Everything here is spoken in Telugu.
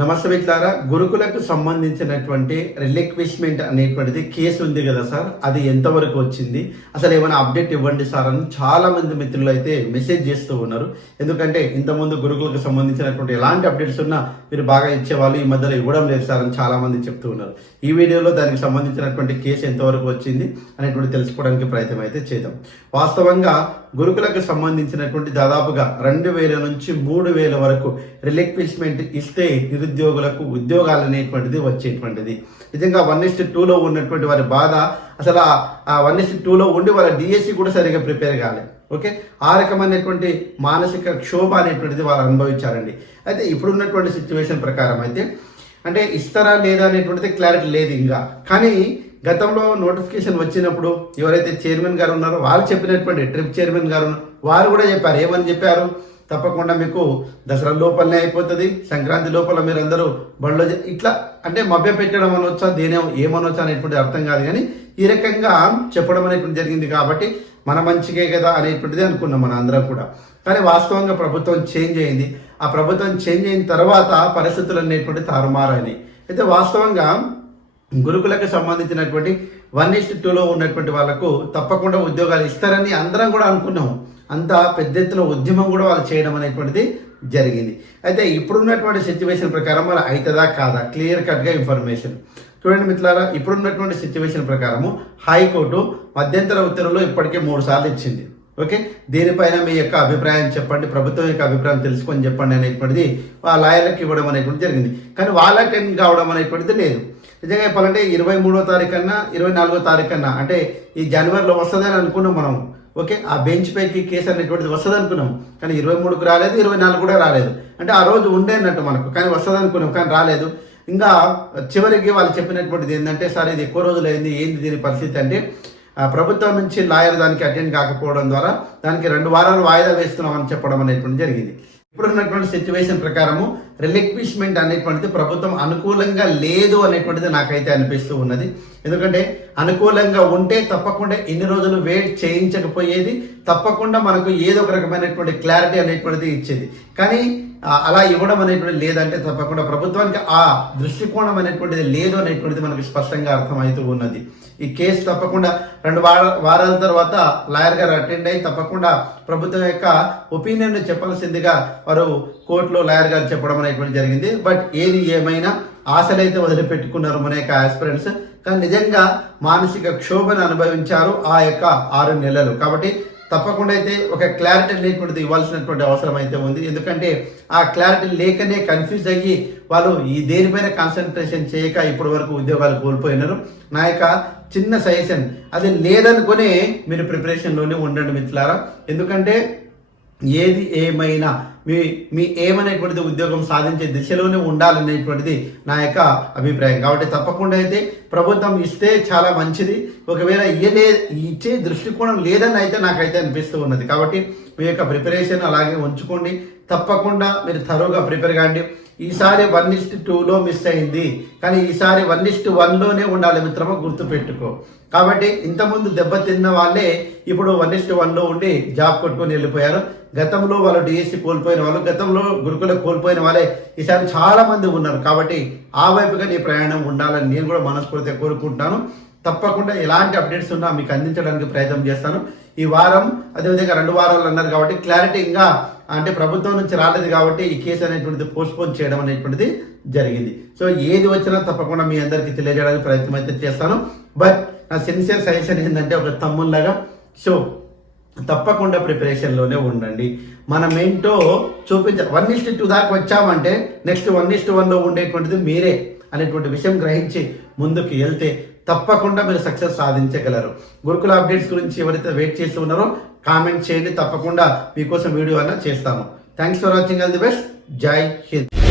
నమస్తే మిత్రులారా గురుకులకు సంబంధించినటువంటి రిలిక్విష్మెంట్ అనేటువంటిది కేసు ఉంది కదా సార్? అది ఎంతవరకు వచ్చింది? అసలు ఏమైనా అప్డేట్ ఇవ్వండి సార్ అని చాలా మంది మిత్రులు అయితే మెసేజ్ చేస్తూ ఉన్నారు. ఎందుకంటే ఇంతకుముందు గురుకులకు సంబంధించినటువంటి ఎలాంటి అప్డేట్స్ ఉన్నా మీరు బాగా ఇచ్చేవాళ్ళు ఈ మధ్యలో ఇవ్వడం లేదు సార్ అని చాలా మంది చెప్తూ ఉన్నారు. ఈ వీడియోలో దానికి సంబంధించినటువంటి కేసు ఎంతవరకు వచ్చింది అనేటువంటి తెలుసుకోవడానికి ప్రయత్నం అయితే చేద్దాం. వాస్తవంగా గురుకులకు సంబంధించినటువంటి దాదాపుగా రెండు వేల నుంచి మూడు వేల వరకు రిలెక్విష్మెంట్ ఇస్తే నిరుద్యోగులకు ఉద్యోగాలు అనేటువంటిది వచ్చేటువంటిది. నిజంగా వన్ ఇస్ట్ టూలో ఉన్నటువంటి వారి బాధ అసలు ఆ వన్ ఇస్ట్ టూలో ఉండి వాళ్ళ డిఎస్సి కూడా సరిగా ప్రిపేర్ కాలేదు ఓకే? ఆ రకమైనటువంటి మానసిక క్షోభ అనేటువంటిది వాళ్ళు అనుభవించారండి. అయితే ఇప్పుడున్నటువంటి సిచ్యువేషన్ ప్రకారం అయితే అంటే ఇస్తారా లేదా అనేటువంటిది క్లారిటీ లేదు ఇంకా. కానీ గతంలో నోటిఫికేషన్ వచ్చినప్పుడు ఎవరైతే చైర్మన్ గారు ఉన్నారో వాళ్ళు చెప్పినటువంటి ట్రిప్ చైర్మన్ గారు వారు కూడా చెప్పారు. ఏమని చెప్పారు? తప్పకుండా మీకు దసరా లోపలనే అయిపోతుంది. సంక్రాంతి లోపల మీరు అందరూ చే- ఇట్లా అంటే మభ్య పెట్టడం అనొచ్చా? దేనే ఏమనొచ్చా అనేటువంటి అర్థం కాదు కానీ ఈ రకంగా చెప్పడం అనేటువంటి జరిగింది కాబట్టి మన మంచిగే కదా అనేటువంటిది అనుకున్నాం మన అందరం కూడా. కానీ వాస్తవంగా ప్రభుత్వం చేంజ్ అయింది. ఆ ప్రభుత్వం చేంజ్ అయిన తర్వాత పరిస్థితులు అనేటువంటి తారుమారైనాయి. అయితే వాస్తవంగా గురుకులకు సంబంధించినటువంటి వన్ ఇస్ట్ టూలో ఉన్నటువంటి వాళ్ళకు తప్పకుండా ఉద్యోగాలు ఇస్తారని అందరం కూడా అనుకున్నాం. అంత పెద్ద ఎత్తున ఉద్యమం కూడా వాళ్ళు చేయడం అనేటువంటిది జరిగింది. అయితే ఇప్పుడున్నటువంటి సిచ్యువేషన్ ప్రకారం మరి అవుతుందా కాదా? క్లియర్ కట్గా ఇన్ఫర్మేషన్ చూడండి మిత్రులారా ఇప్పుడున్నటువంటి సిచ్యువేషన్ ప్రకారము హైకోర్టు మధ్యంతర ఉత్తర్వులు ఇప్పటికే మూడు సార్లు ఇచ్చింది. ఓకే? దీనిపైన మీ యొక్క అభిప్రాయం చెప్పండి ప్రభుత్వం యొక్క అభిప్రాయం తెలుసుకొని చెప్పండి అనేటువంటిది ఆ లాయర్లకు ఇవ్వడం అనేటువంటిది జరిగింది. కానీ వాళ్ళ అటెండ్ కావడం అనేటువంటిది లేదు. నిజంగా చెప్పాలంటే ఇరవై మూడో తారీఖు కన్నా ఇరవై నాలుగో తారీఖు కన్నా అంటే ఈ జనవరిలో వస్తుందని అనుకున్నాం మనం. ఓకే? ఆ బెంచ్ పైకి కేసు అనేటువంటిది వస్తుంది అనుకున్నాం. కానీ ఇరవై మూడుకు రాలేదు ఇరవై నాలుగు కూడా రాలేదు. అంటే ఆ రోజు ఉండే అన్నట్టు మనకు. కానీ వస్తుంది అనుకున్నాం కానీ రాలేదు. ఇంకా చివరికి వాళ్ళు చెప్పినటువంటిది ఏంటంటే సార్ ఇది ఎక్కువ రోజులు అయింది ఏంది దీని పరిస్థితి? అంటే ప్రభుత్వం నుంచి లాయర్ దానికి అటెండ్ కాకపోవడం ద్వారా దానికి రెండు వారాలు వాయిదా వేస్తున్నామని చెప్పడం అనేటువంటి జరిగింది. ఇప్పుడున్నటువంటి సిచ్యువేషన్ ప్రకారము రిలిక్విష్మెంట్ అనేటువంటిది ప్రభుత్వం అనుకూలంగా లేదు అనేటువంటిది నాకైతే అనిపిస్తూ ఉన్నది. ఎందుకంటే అనుకూలంగా ఉంటే తప్పకుండా ఎన్ని రోజులు వెయిట్ చేయించకపోయేది తప్పకుండా మనకు ఏదో ఒక రకమైనటువంటి క్లారిటీ అనేటువంటిది ఇచ్చేది. కానీ అలా ఇవ్వడం అనేటువంటిది లేదంటే తప్పకుండా ప్రభుత్వానికి ఆ దృష్టికోణం అనేటువంటిది లేదు అనేటువంటిది మనకు స్పష్టంగా అర్థమవుతూ ఉన్నది. ఈ కేసు తప్పకుండా రెండు వార వారాల తర్వాత లాయర్ గారు అటెండ్ అయ్యి తప్పకుండా ప్రభుత్వం యొక్క ఒపీనియన్ చెప్పాల్సిందిగా వారు కోర్టులో లాయర్ గారు చెప్పడం అనేటువంటి జరిగింది. బట్ ఏది ఏమైనా ఆశలైతే వదిలిపెట్టుకున్నారు మన యొక్క ఆస్పిరెంట్స్ కానీ నిజంగా మానసిక క్షోభను అనుభవించారు ఆ యొక్క ఆరు నెలలు. కాబట్టి తప్పకుండా అయితే ఒక క్లారిటీ లేకుండా ఇవ్వాల్సినటువంటి అవసరం అయితే ఉంది. ఎందుకంటే ఆ క్లారిటీ లేకనే కన్ఫ్యూజ్ అయ్యి వాళ్ళు ఈ దేనిపైన కాన్సన్ట్రేషన్ చేయక ఇప్పటి వరకు ఉద్యోగాలు కోల్పోయినారు. నా యొక్క చిన్న సజెషన్ అది లేదనుకునే మీరు ప్రిపరేషన్లోనే ఉండండి మిత్రులారా. ఎందుకంటే ఏది ఏమైనా మీ మీ ఏమనేటువంటిది ఉద్యోగం సాధించే దిశలోనే ఉండాలనేటువంటిది నా యొక్క అభిప్రాయం. కాబట్టి తప్పకుండా అయితే ప్రభుత్వం ఇస్తే చాలా మంచిది. ఒకవేళ ఇయ్యలే ఇచ్చే దృష్టికోణం లేదని అయితే నాకైతే అనిపిస్తూ ఉన్నది. కాబట్టి మీ యొక్క ప్రిపరేషన్ అలాగే ఉంచుకోండి. తప్పకుండా మీరు తరువుగా ప్రిపేర్ కాండి. ఈసారి వన్ ఇస్ట్ టూలో మిస్ అయింది. కానీ ఈసారి వన్ ఇస్ట్ వన్లోనే ఉండాలి మిత్రమా గుర్తుపెట్టుకో. కాబట్టి ఇంతకుముందు దెబ్బతిన్న వాళ్ళే ఇప్పుడు వన్ ఇస్ట్ వన్లో ఉండి జాబ్ కొట్టుకొని వెళ్ళిపోయారు. గతంలో వాళ్ళు డిఎస్సి కోల్పోయిన వాళ్ళు గతంలో గురుకుల కోల్పోయిన వాళ్ళే ఈసారి చాలామంది ఉన్నారు. కాబట్టి ఆ వైపుగా నీ ప్రయాణం ఉండాలని నేను కూడా మనస్ఫూర్తిగా కోరుకుంటున్నాను తప్పకుండా ఎలాంటి అప్డేట్స్ ఉన్నా మీకు అందించడానికి ప్రయత్నం చేస్తాను. ఈ వారం అదేవిధంగా రెండు వారాలు అన్నారు కాబట్టి క్లారిటీ ఇంకా అంటే ప్రభుత్వం నుంచి రాలేదు కాబట్టి ఈ కేసు అనేటువంటిది పోస్ట్పోన్ చేయడం అనేటువంటిది జరిగింది. సో ఏది వచ్చినా తప్పకుండా మీ అందరికీ తెలియజేయడానికి ప్రయత్నం అయితే చేస్తాను. బట్ నా సిన్సియర్ సజెషన్ ఏంటంటే ఒక తమ్ముల్లాగా సో తప్పకుండా ప్రిపరేషన్లోనే ఉండండి. మనం ఏంటో చూపించ వన్ ఇస్ట్ టూ దాకా వచ్చామంటే నెక్స్ట్ వన్ ఇస్ట్ వన్లో ఉండేటువంటిది మీరే అనేటువంటి విషయం గ్రహించి ముందుకు వెళ్తే తప్పకుండా మీరు సక్సెస్ సాధించగలరు. గురుకుల అప్డేట్స్ గురించి ఎవరైతే వెయిట్ చేసి ఉన్నారో కామెంట్ చేయండి తప్పకుండా మీకోసం వీడియో అన్న చేస్తాము. Thanks for watching all the best Jai Hind